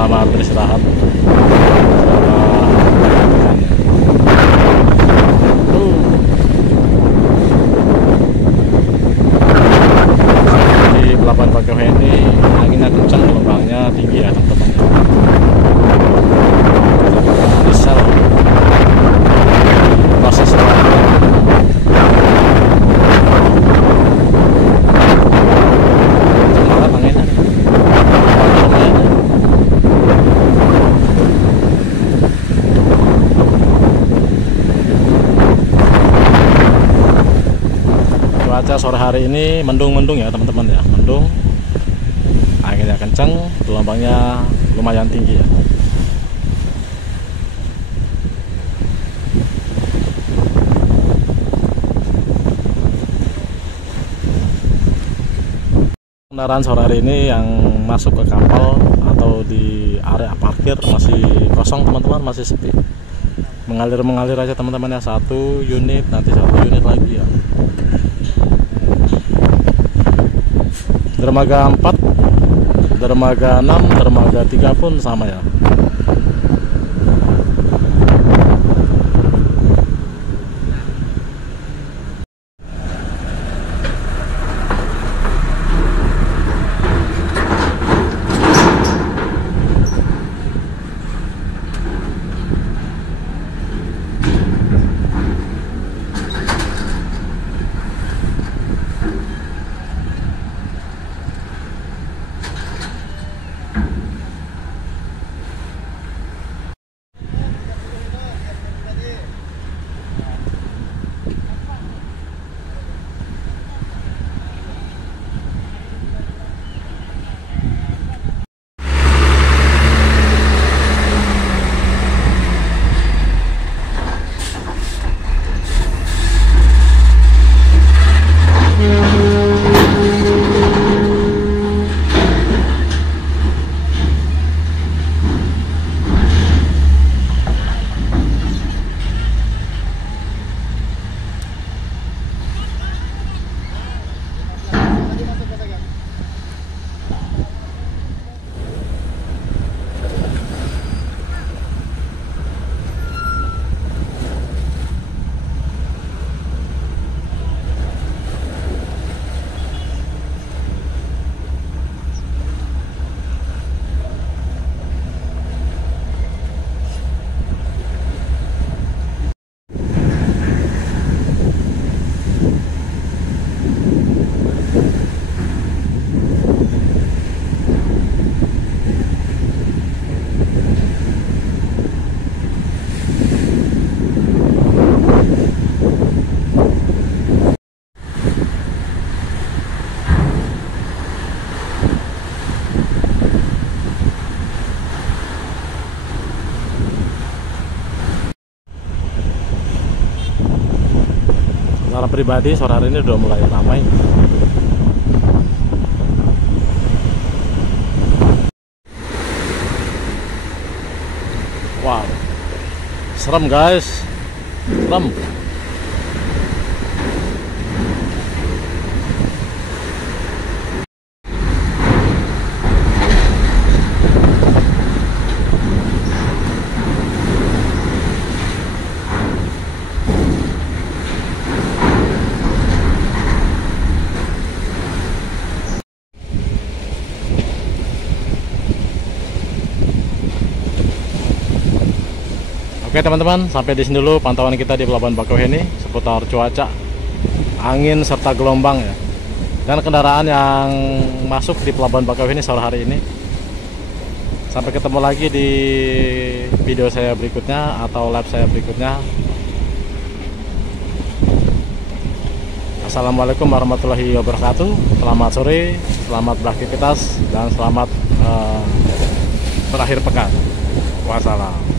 selamat beristirahat. Di Pelabuhan Bakauheni ini anginnya kencang, gelombangnya tinggi ya teman-teman. Bisa proses cuaca sore hari ini mendung-mendung ya teman-teman ya, mendung, anginnya kencang, gelombangnya lumayan tinggi ya. Kendaraan sore hari ini yang masuk ke kapal atau di area parkir masih kosong teman-teman, masih sepi, mengalir aja teman-teman ya, satu unit, nanti satu unit lagi ya. Dermaga 4, dermaga 6, dermaga 3 pun sama ya. Secara pribadi sore hari ini udah mulai ramai. Wow, serem guys, serem. Oke teman-teman, sampai di sini dulu pantauan kita di Pelabuhan Bakauheni seputar cuaca, angin serta gelombang ya, dan kendaraan yang masuk di Pelabuhan Bakauheni sore hari ini. Sampai ketemu lagi di video saya berikutnya atau live saya berikutnya. Assalamualaikum warahmatullahi wabarakatuh. Selamat sore, selamat beraktivitas, dan selamat berakhir pekan. Wassalam.